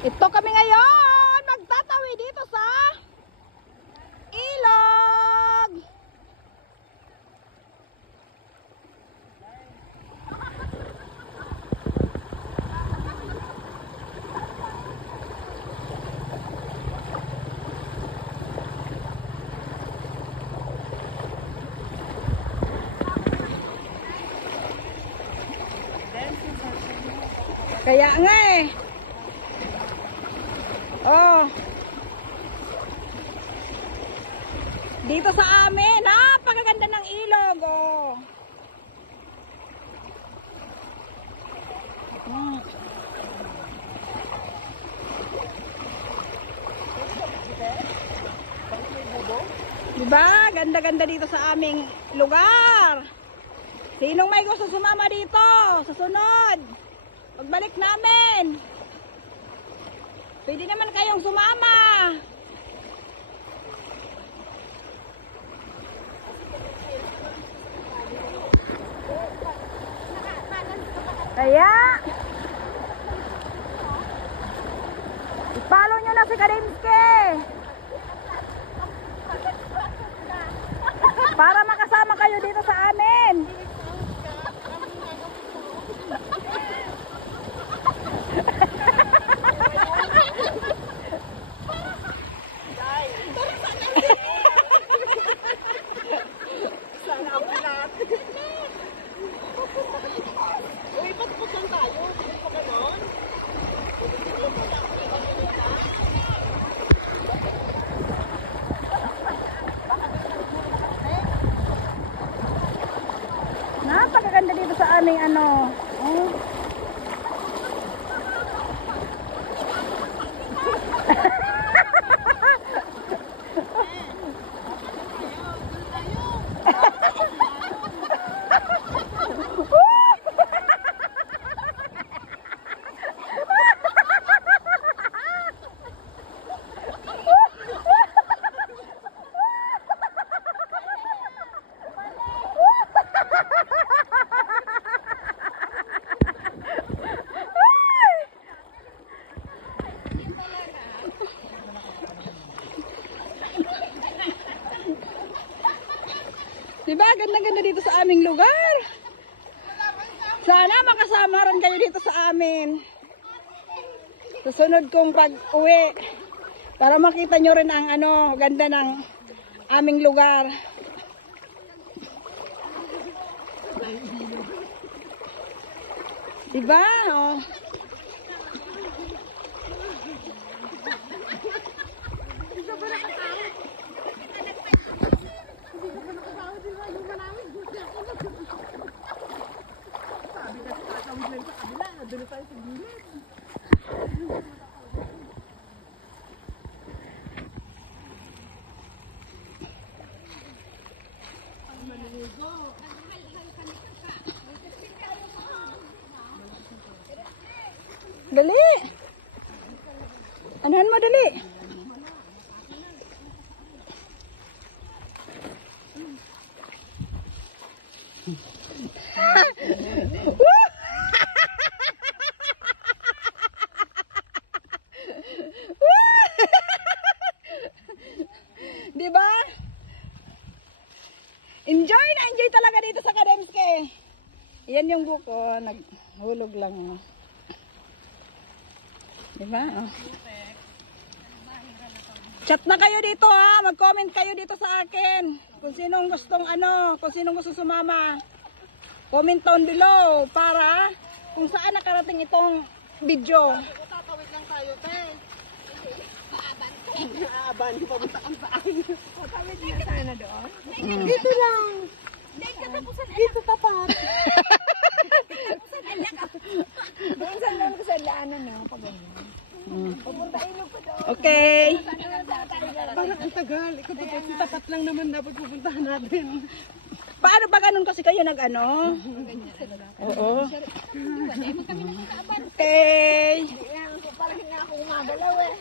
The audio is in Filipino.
Ito kami ngayon, magtatawi dito sa ilog. Kaya nga eh. Oh. Dito sa amin, napakaganda ng ilog, oh. Diba? Ganda-ganda dito sa aming lugar. Sinong may gusto sumama dito sa sunod? Pagbalik namin, pwede naman kayong sumama. Kaya i-follow nyo na si Kadimske para makasama kayo dito sa amin. Napakaganda dito sa aming ano. Oh. Diba? Ganda-ganda dito sa aming lugar. Sana makasama rin kayo dito sa amin. Susunod kong pag-uwi. Para makita nyo rin ang ano, ganda ng aming lugar. Diba? Oh. Dali. Anuhan mo dali. Diba? Enjoy na enjoy talaga dito sa Kadimske. Yan yung buko, naghulog lang. Diba? Oh. Chat na kayo dito ha, mag-comment kayo dito sa akin. Kung sinong gustong kung sinong gusto sumama. Comment down below para kung saan nakarating itong video. Tatawid lang tayo, te. Aaban, papunta kang saan. Tatawid niya tayo na doon. Dito lang. Dito tapat. Doon sa lang ko sa laanan na. Papunta ilog pa doon. Okay. Parang ang tagal. Ikaw pa sa tapat lang naman dapat pupuntahan natin. Paano ba ganun kasi kayo nag-ano? Oo. Okay. Parang hindi na ako umagalaw eh.